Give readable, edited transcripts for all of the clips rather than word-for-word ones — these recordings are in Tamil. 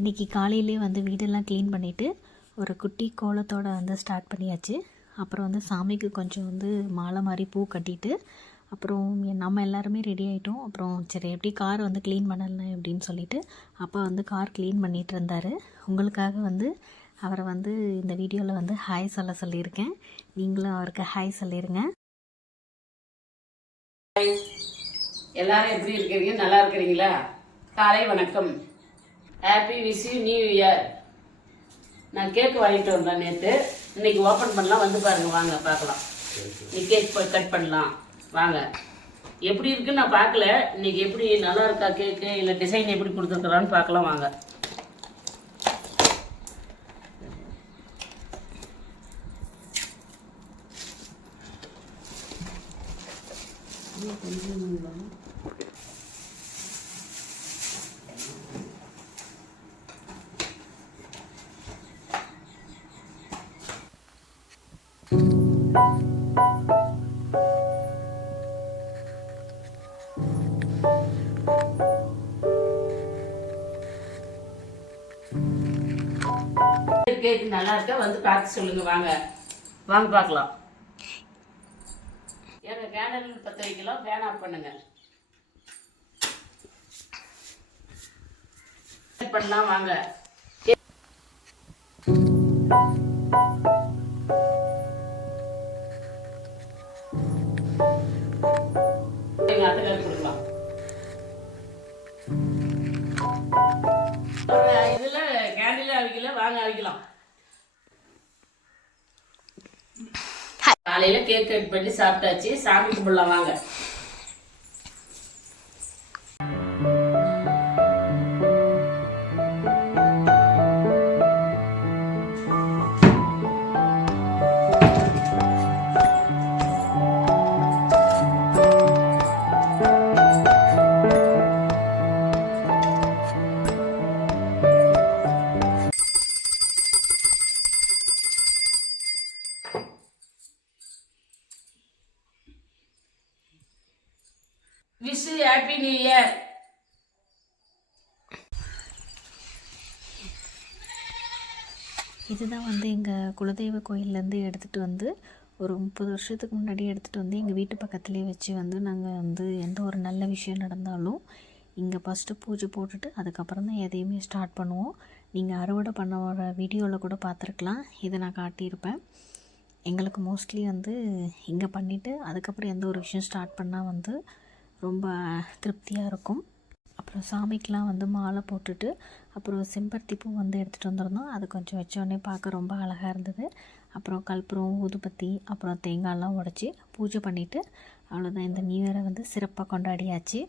இன்றைக்கி காலையிலே வந்து வீடெல்லாம் க்ளீன் பண்ணிவிட்டு ஒரு குட்டி கோலத்தோடு வந்து ஸ்டார்ட் பண்ணியாச்சு. அப்புறம் வந்து சாமிக்கு கொஞ்சம் வந்து மாலை மாதிரி பூ கட்டிட்டு அப்புறம் நம்ம எல்லாருமே ரெடி ஆகிட்டோம். அப்புறம் சரி எப்படி கார் வந்து க்ளீன் பண்ணலாம் அப்படின்னு சொல்லிவிட்டு அப்பா வந்து கார் க்ளீன் பண்ணிகிட்டு இருந்தார். உங்களுக்காக வந்து அவரை வந்து இந்த வீடியோவில் வந்து ஹாய் சொல்ல சொல்லியிருக்கேன். நீங்களும் அவருக்கு ஹாய் சொல்லிடுங்க. எல்லாரும் எப்படி இருக்கிறீங்க? நல்லா இருக்கிறீங்களா? காலை வணக்கம். Happy wish you new year. நான் கேக் வாங்கிட்டு வந்தேன் நேற்று. இன்னைக்கு ஓப்பன் பண்ணலாம், வந்து பாருங்க. வாங்க பார்க்கலாம். நீ கேக் கட் பண்ணலாம் வாங்க. எப்படி இருக்குன்னு நான் பார்க்கல. இன்னைக்கு எப்படி நல்லா இருக்கா கேக்கு, இல்லை டிசைன் எப்படி கொடுத்துருக்குறான்னு பார்க்கலாம் வாங்க. கேக் நல்லா இருக்கா, வந்து பார்த்து சொல்லுங்க. வாங்க வாங்க பார்க்கலாம். ஏங்க கேண்டல் பற்ற வைக்கலாம், ஃபேன் ஆஃப் பண்ணுங்க. பண்ணலாம் வாங்க. கொடுக்கலாம். இதுல கேண்டில் அவிக்கல, வாங்க அவிக்கலாம். காலையில கேக் கட் பண்ணி சாப்பிட்டாச்சு. சாமி கும்பிடலாம் வாங்க. Wish you happy new year. இதுதான் வந்து எங்கள் குலதெய்வ கோயிலேருந்து எடுத்துகிட்டு வந்து ஒரு 30 வருஷத்துக்கு முன்னாடி எடுத்துகிட்டு வந்து எங்கள் வீட்டு பக்கத்துலேயே வச்சு வந்து நாங்கள் வந்து எந்த ஒரு நல்ல விஷயம் நடந்தாலும் இங்கே ஃபஸ்ட்டு பூஜை போட்டுட்டு அதுக்கப்புறம் தான் எதையுமே ஸ்டார்ட் பண்ணுவோம். நீங்கள் அறுவடை பண்ண வர வீடியோவில் கூட பார்த்துருக்கலாம், இதை நான் காட்டியிருப்பேன். எங்களுக்கு மோஸ்ட்லி வந்து இங்கே பண்ணிவிட்டு அதுக்கப்புறம் எந்த ஒரு விஷயம் ஸ்டார்ட் பண்ணால் வந்து ரொம்ப திருப்தியாக இருக்கும். அப்புறம் சாமிக்கெலாம் வந்து மாலை போட்டுட்டு அப்புறம் செம்பருத்தி பூ வந்து எடுத்துகிட்டு வந்துருந்தோம். அது கொஞ்சம் வச்சோடனே பார்க்க ரொம்ப அழகாக இருந்தது. அப்புறம் கற்பூரம், ஊதுபத்தி, அப்புறம் தேங்காயெல்லாம் உடச்சி பூஜை பண்ணிவிட்டு அவ்வளோதான். இந்த நியூ இயரை வந்து சிறப்பாக கொண்டாடியாச்சு.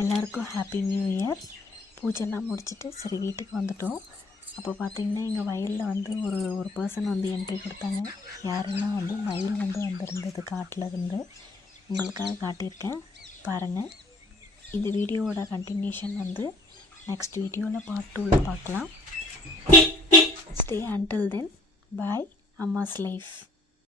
எல்லாருக்கும் ஹாப்பி நியூ இயர். பூஜைலாம் முடிச்சுட்டு சரி வீட்டுக்கு வந்துட்டோம். அப்போ பார்த்திங்கன்னா எங்கள் வயலில் வந்து ஒரு பர்சன் வந்து என்ட்ரி கொடுத்தாங்க. யாருன்னா வந்து மயில் வந்து வந்திருந்தது காட்டில் இருந்து. உங்களுக்காக காட்டியிருக்கேன் பாருங்கள். இந்த வீடியோவோட கண்டினியூஷன் வந்து நெக்ஸ்ட் வீடியோவில் பார்ட் 2ல் பார்க்கலாம். ஸ்டே அன்டில் தென் பாய். அம்மாஸ் லைஃப்.